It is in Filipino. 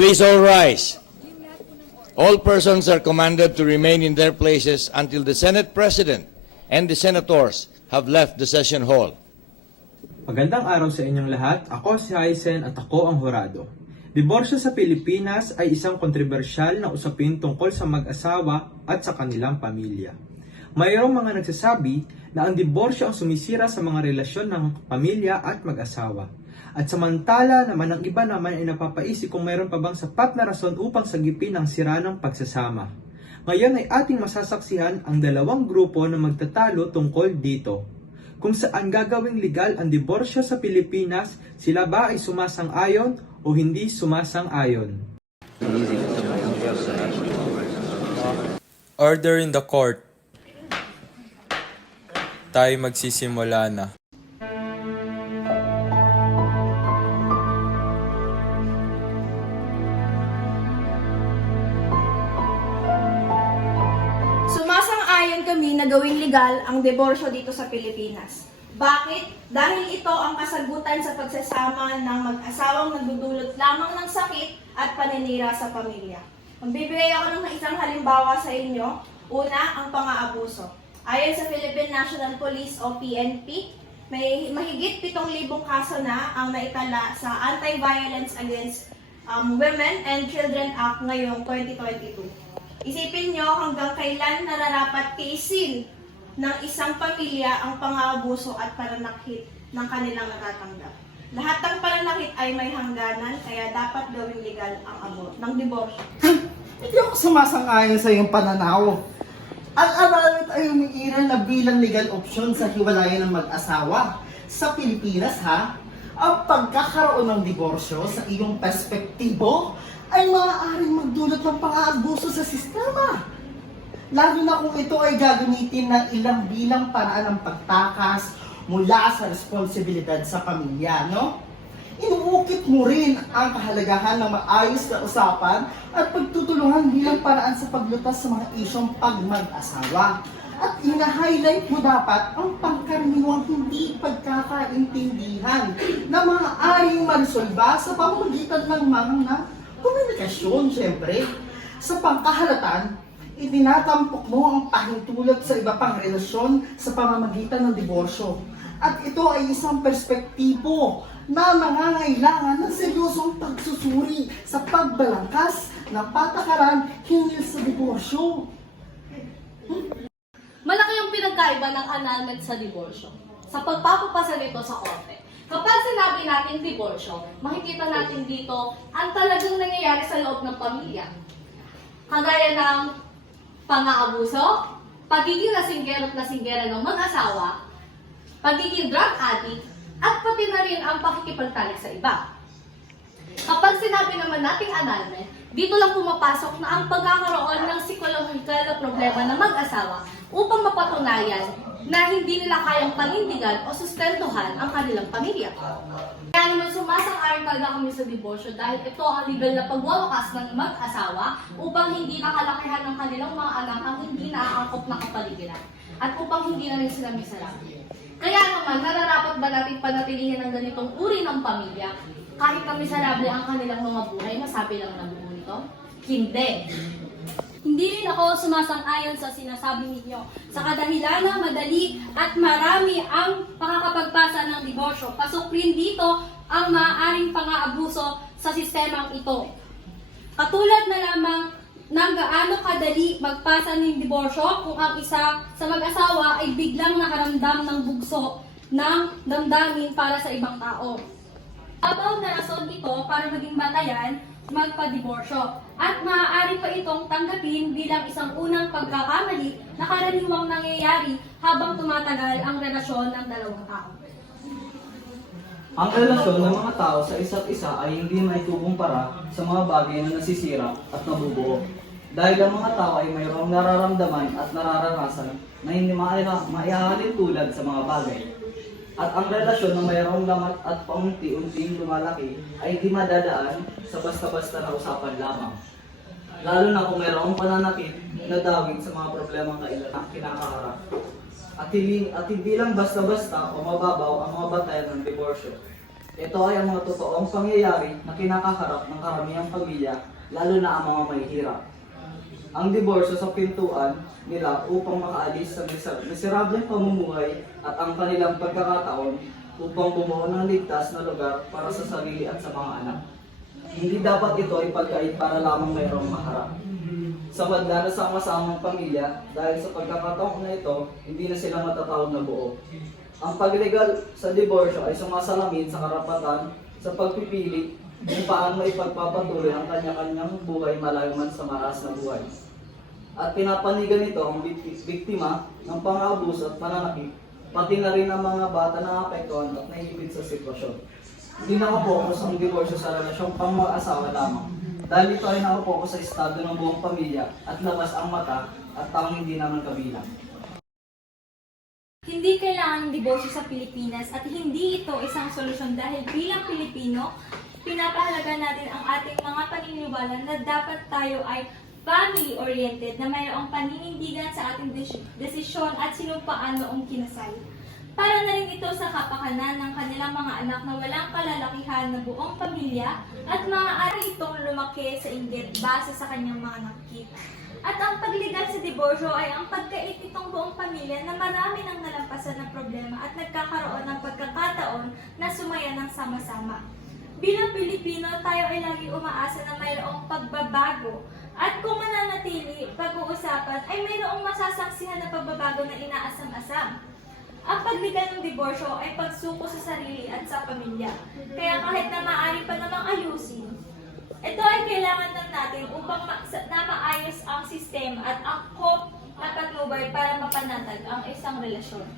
Please all rise. All persons are commanded to remain in their places until the Senate President and the Senators have left the session hall. Magandang araw sa inyong lahat. Ako si Hysen at ako ang Hurado. Diborsyo sa Pilipinas ay isang kontrobersyal na usapin tungkol sa mag-asawa at sa kanilang pamilya. Mayroong mga nagsasabi na ang diborsyo ang sumisira sa mga relasyon ng pamilya at mag-asawa. At samantala naman ang iba naman ay napapaisip kung mayroon pa bang sapat na rason upang sagipin ang sira ng pagsasama. Ngayon ay ating masasaksihan ang dalawang grupo na magtatalo tungkol dito. Kung saan gagawing legal ang diborsyo sa Pilipinas, sila ba ay sumasang-ayon o hindi sumasang-ayon? Order in the court. Tayo magsisimula na. Sumasang-ayon kami na gawing legal ang diborsyo dito sa Pilipinas. Bakit? Dahil ito ang kasagutan sa pagsasama ng mag-asawang nagdudulot lamang ng sakit at paninira sa pamilya. Magbibigay ako ng isang halimbawa sa inyo. Una, ang pang-aabuso. Ayon sa Philippine National Police o PNP, may mahigit 7,000 kaso na ang naitala sa Anti-Violence Against Women and Children Act ngayong 2022. Isipin nyo hanggang kailan nararapat tiisin ng isang pamilya ang pang-aabuso at pananakit ng kanilang natatanggap. Lahat ng pananakit ay may hangganan, kaya dapat gawing legal ang diborsyo. Hindi ako sumasang-ayon sa iyong pananaw. Ang aralit ay umiiral na bilang legal option sa hiwalayan ng mag-asawa. Sa Pilipinas ang pagkakaroon ng diborsyo sa iyong perspektibo ay maaaring magdulot ng pang-aabuso sa sistema. Lalo na kung ito ay gagamitin ng ilang bilang paraan ng pagtakas mula sa responsibilidad sa pamilya, no? Inuukit mo rin ang kahalagahan ng maayos na usapan at pagtutulungan bilang paraan sa paglutas sa mga isyong pag-mag-asawa. At ina-highlight mo dapat ang pangkaraniwang hindi pagkakaintindihan na maaaring marisolba sa pamamagitan ng mga komunikasyon, syempre. Sa pangkahalatan, itinatampok mo ang pahintulot sa iba pang relasyon sa pamamagitan ng diborsyo. At ito ay isang perspektibo na nangangailangan ng seryosong pagsusuri sa pagbalangkas ng patakaran hinggil sa diborsyo. Malaki ang pinagkaiba ng annulment sa diborsyo sa pagpapapasa nito sa korte. Kapag sinabi natin diborsyo, makikita natin dito ang talagang nangyayari sa loob ng pamilya. Kagaya ng pang-aabuso, pagiging lasinggero at lasinggera ng mag-asawa, pagiging drug addict, at pati na rin ang pakikipagtalik sa iba. Kapag sinabi naman nating annulment, dito lang pumapasok na ang pagkakaroon ng psikolohikal na problema ng mag-asawa upang mapatunayan na hindi nila kayang panindigan o sustentuhan ang kanilang pamilya. Kaya naman sumasang-ayon talaga kami sa diborsyo dahil ito ang legal na pagwawakas ng mag-asawa upang hindi nakalakihan ng kanilang mga anak ang hindi naaangkop na kapaligiran at upang hindi na rin sila miserable. Kaya naman, nararapat ba natin panatilihin ang ganitong uri ng pamilya kahit na miserable ang kanilang mga buhay? Masabi lang ng buo nito? Hindi. Hindi rin ako sumasang-ayon sa sinasabi ninyo sa kadahilan na madali at marami ang pakakapagpasa ng diborsyo. Pasok rin dito ang maaaring pang-aabuso sa sistemang ito. Katulad na lamang ng gaano kadali magpasa ng diborsyo kung ang isa sa mag-asawa ay biglang nakaramdam ng bugso ng damdamin para sa ibang tao. Abaw na rason ito para maging batayan magpa-diborsyo at maaari pa itong tanggapin bilang isang unang pagkakamali na karaniwang nangyayari habang tumatagal ang relasyon ng dalawang tao. Ang relasyon ng mga tao sa isa't isa ay hindi maikukumpara sa mga bagay na nasisira at nabubuo. Dahil ang mga tao ay mayroong nararamdaman at nararanasan na hindi maihahalin tulad sa mga bagay. At ang relasyon na mayroong lamat at paunti-unting lumalaki ay di madadaan sa basta-basta na usapan lamang. Lalo na kung mayroong pananakit na dawit sa mga problemang kinakaharap. At hindi lang basta-basta o mababaw ang mga batayan ng diborsyo. Ito ay ang mga totoong pangyayari na kinakaharap ng karamihang pamilya, lalo na ang mga mahihirap. Ang diborsyo sa pintuan nila upang makaalis sa miserableng pamumuhay at ang kanilang pagkakataon upang bumuo ng ligtas na lugar para sa sarili at sa mga anak. Hindi dapat ito ay pagkait para lamang mayroong maharap. Sa madla na sama-samang pamilya, dahil sa pagkakataon na ito, hindi na sila matatawag na buo. Ang paglegal sa diborsyo ay sumasalamin sa karapatan sa pagpipili kung paano ipagpapatuloy ang kanya-kanyang buhay malayo man sa maras na buhay. At pinapanigan nito ang biktima ng pang-aabuso at pananakit, pati na rin ang mga bata na apektuhan at naipit sa sitwasyon. Hindi nakapokus ang diborsyo sa relasyong pang-mag-asawa lamang, dahil ito ay nakapokus sa estado ng buong pamilya at labas ang mata at taong hindi naman kabilang. Hindi kailangan ng diborsyo sa Pilipinas at hindi ito isang solusyon dahil bilang Pilipino, pinapahalaga natin ang ating mga paniniwala na dapat tayo ay family-oriented na mayroong paninindigan sa ating desisyon at sinumpaan noong kinasal. Para na rin ito sa kapakanan ng kanilang mga anak na walang kalalakihan na buong pamilya at maaari itong lumaki sa inggit base sa kanyang mga nakikita. At ang pagligal sa diborsyo ay ang pagkait itong buong pamilya na marami nang nalampasan ng problema at nagkakaroon ng pagkakataon na sumaya ng sama-sama. Bilang Pilipino, tayo ay lagi umaasa na mayroong pagbabago at kung mananatili pag-uusapan ay mayroong masasaksihan na pagbabago na inaasam-asam. Ang pagligal ng diborsyo ay pagsuko sa sarili at sa pamilya. Kaya kahit na maaari pa namang ayusin, ito ay kailangan lang natin upang na maayos ang sistema at ang hope na patnubay para mapanatag ang isang relasyon.